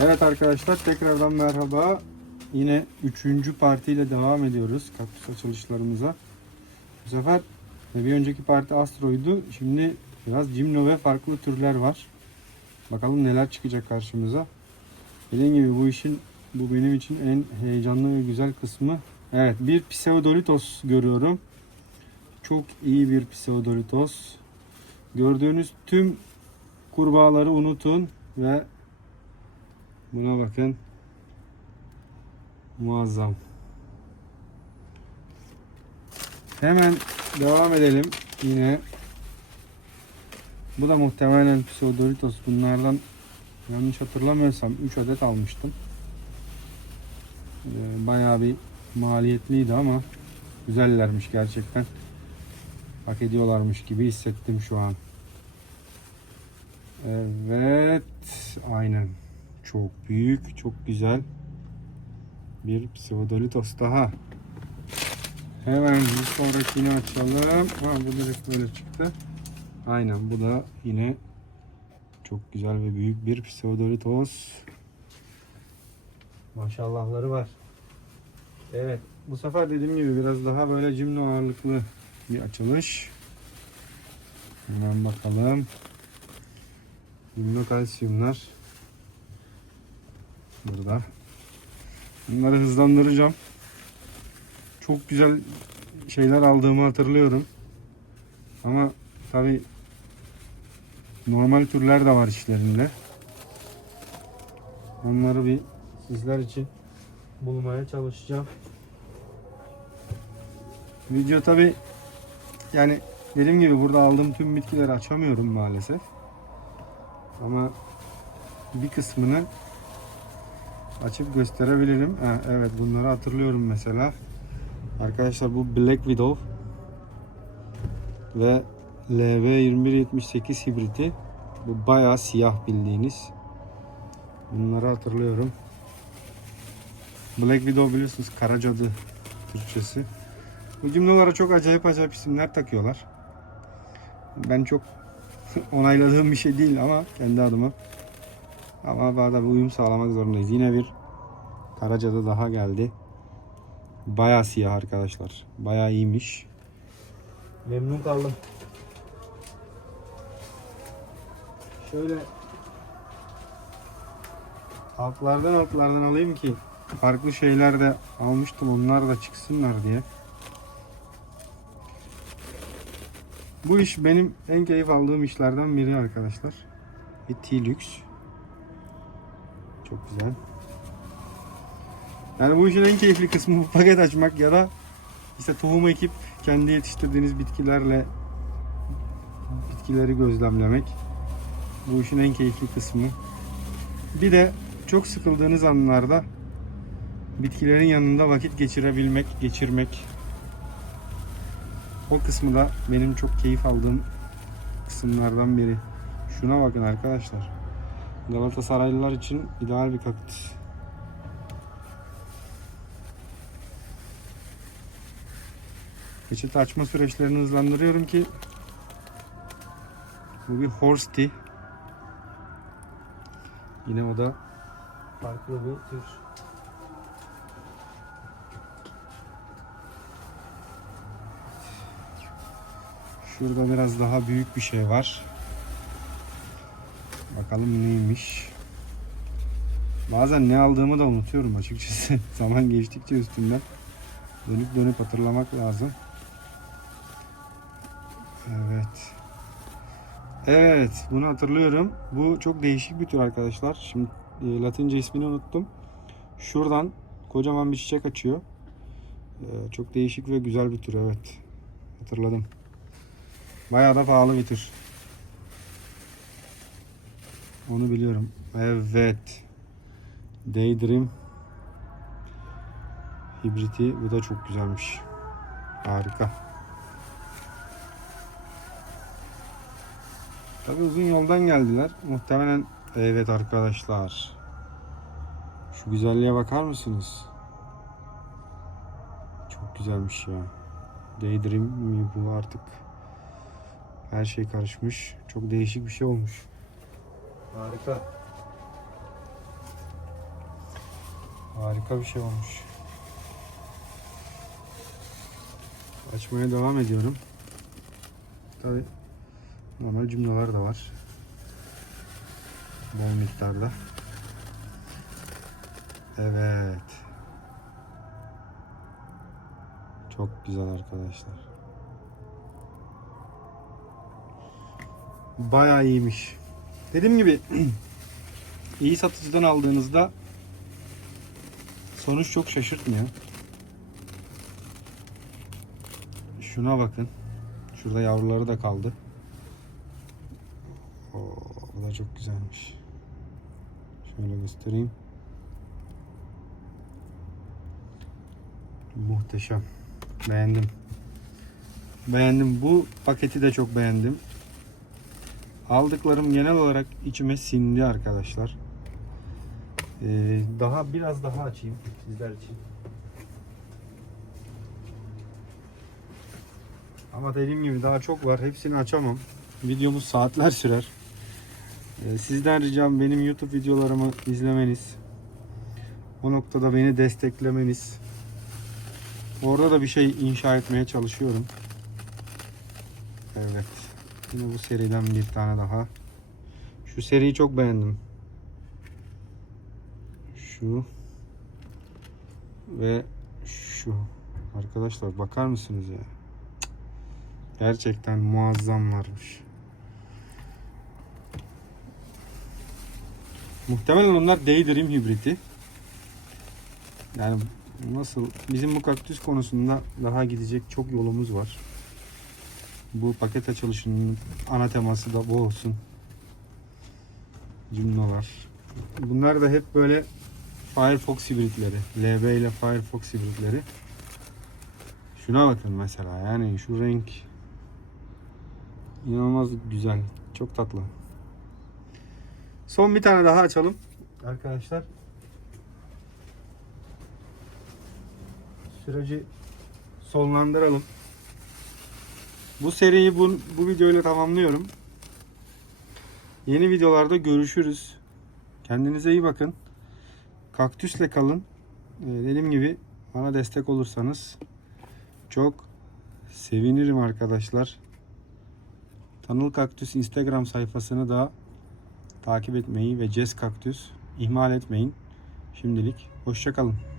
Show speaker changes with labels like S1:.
S1: Evet arkadaşlar tekrardan merhaba. Yine üçüncü partiyle devam ediyoruz kaktüs açılışlarımıza. Bu sefer e, bir önceki parti Astro'ydu. Şimdi biraz Cimno ve farklı türler var. Bakalım neler çıkacak karşımıza. Dediğim gibi bu işin bu benim için en heyecanlı ve güzel kısmı. Evet bir Pseudolitos görüyorum. Çok iyi bir Pseudolitos. Gördüğünüz tüm kurbağaları unutun ve buna bakın. Muazzam. Hemen devam edelim. Yine bu da muhtemelen Pseudolitos bunlardan yanlış hatırlamıyorsam 3 adet almıştım. Ee, Bayağı bir maliyetliydi ama güzellermiş gerçekten. Hak ediyorlarmış gibi hissettim şu an. Evet, aynen. Çok büyük, çok güzel. Bir pseudolitos daha. Hemen bir sonrakini açalım. Ha, bu direkt böyle çıktı. Aynen bu da yine çok güzel ve büyük bir pseudolitos. Maşallahları var. Evet. Bu sefer dediğim gibi biraz daha böyle cimno ağırlıklı bir açılış. Hemen bakalım. Cimno kalsiyumlar. Burada. Bunları hızlandıracağım. Çok güzel şeyler aldığımı hatırlıyorum. Ama tabi normal türler de var içlerinde. Onları bir sizler için bulmaya çalışacağım. Video tabi yani dediğim gibi burada aldığım tüm bitkileri açamıyorum maalesef. Ama bir kısmını açıp gösterebilirim. Ha, evet bunları hatırlıyorum mesela. Arkadaşlar bu Black Widow ve LV2178 hibriti. Bu bayağı siyah bildiğiniz. Bunları hatırlıyorum. Black Widow biliyorsunuz kara cadı Türkçesi. Bu cümlelere çok acayip acayip isimler takıyorlar. Ben çok onayladığım bir şey değil ama kendi adıma. Ama bazen bir uyum sağlamak zorundayız. Yine bir kara cadı daha geldi. Bayağı siyah arkadaşlar. Bayağı iyiymiş. Memnun kaldım. Şöyle altlardan altlardan alayım ki farklı şeyler de almıştım onlar da çıksınlar diye. Bu iş benim en keyif aldığım işlerden biri arkadaşlar. Bir T-Lux. Çok güzel. Yani bu işin en keyifli kısmı bu paket açmak ya da işte tohum ekip kendi yetiştirdiğiniz bitkilerle bitkileri gözlemlemek. Bu işin en keyifli kısmı. Bir de çok sıkıldığınız anlarda bitkilerin yanında vakit geçirebilmek, geçirmek. O kısmı da benim çok keyif aldığım kısımlardan biri. Şuna bakın arkadaşlar. Galatasaraylılar için ideal bir kaktüs. Peçete açma süreçlerini hızlandırıyorum ki bu bir horse tea. Yine o da farklı bir tür. Şurada biraz daha büyük bir şey var. Bakalım neymiş. Bazen ne aldığımı da unutuyorum açıkçası. Zaman geçtikçe üstünden dönüp dönüp hatırlamak lazım. Evet. Evet, bunu hatırlıyorum. Bu çok değişik bir tür arkadaşlar. Şimdi e, Latince ismini unuttum. Şuradan kocaman bir çiçek açıyor. E, çok değişik ve güzel bir tür evet. Hatırladım. Bayağı da pahalı bir tür. Onu biliyorum. Evet. Daydream hibriti. Bu da çok güzelmiş. Harika. Tabii uzun yoldan geldiler. Muhtemelen evet arkadaşlar. Şu güzelliğe bakar mısınız? Çok güzelmiş ya. Daydream mi bu artık? Her şey karışmış. Çok değişik bir şey olmuş. Harika. Harika bir şey olmuş. Açmaya devam ediyorum. Tabi normal cümleler de var. Bol miktarda. Evet. Çok güzel arkadaşlar. Bayağı iyiymiş. Dediğim gibi iyi satıcıdan aldığınızda sonuç çok şaşırtmıyor. Şuna bakın. Şurada yavruları da kaldı. Oo, bu da çok güzelmiş. Şöyle göstereyim. Muhteşem. Beğendim. Beğendim. Bu paketi de çok beğendim. Aldıklarım genel olarak içime sindi arkadaşlar. Ee, daha biraz daha açayım sizler için. Ama dediğim gibi daha çok var. Hepsini açamam. Videomuz saatler sürer. Ee, sizden ricam benim YouTube videolarımı izlemeniz. O noktada beni desteklemeniz. Orada da bir şey inşa etmeye çalışıyorum. Evet. Yine bu seriden bir tane daha. Şu seriyi çok beğendim. Şu ve şu. Arkadaşlar bakar mısınız ya? Gerçekten muazzam varmış. Muhtemelen onlar Daydream hibriti. Yani nasıl bizim bu kaktüs konusunda daha gidecek çok yolumuz var. Bu paket açılışının ana teması da bu olsun. Cümleler. Bunlar da hep böyle Firefox hibritleri. LB ile Firefox hibritleri. Şuna bakın mesela yani şu renk inanılmaz güzel. Çok tatlı. Son bir tane daha açalım. Arkadaşlar. Süreci sonlandıralım. Bu seriyi bu, bu videoyla tamamlıyorum. Yeni videolarda görüşürüz. Kendinize iyi bakın. Kaktüsle kalın. Ee, dediğim gibi bana destek olursanız çok sevinirim arkadaşlar. Tanıl Kaktüs Instagram sayfasını da takip etmeyi ve Jazz Kaktüs ihmal etmeyin. Şimdilik hoşçakalın.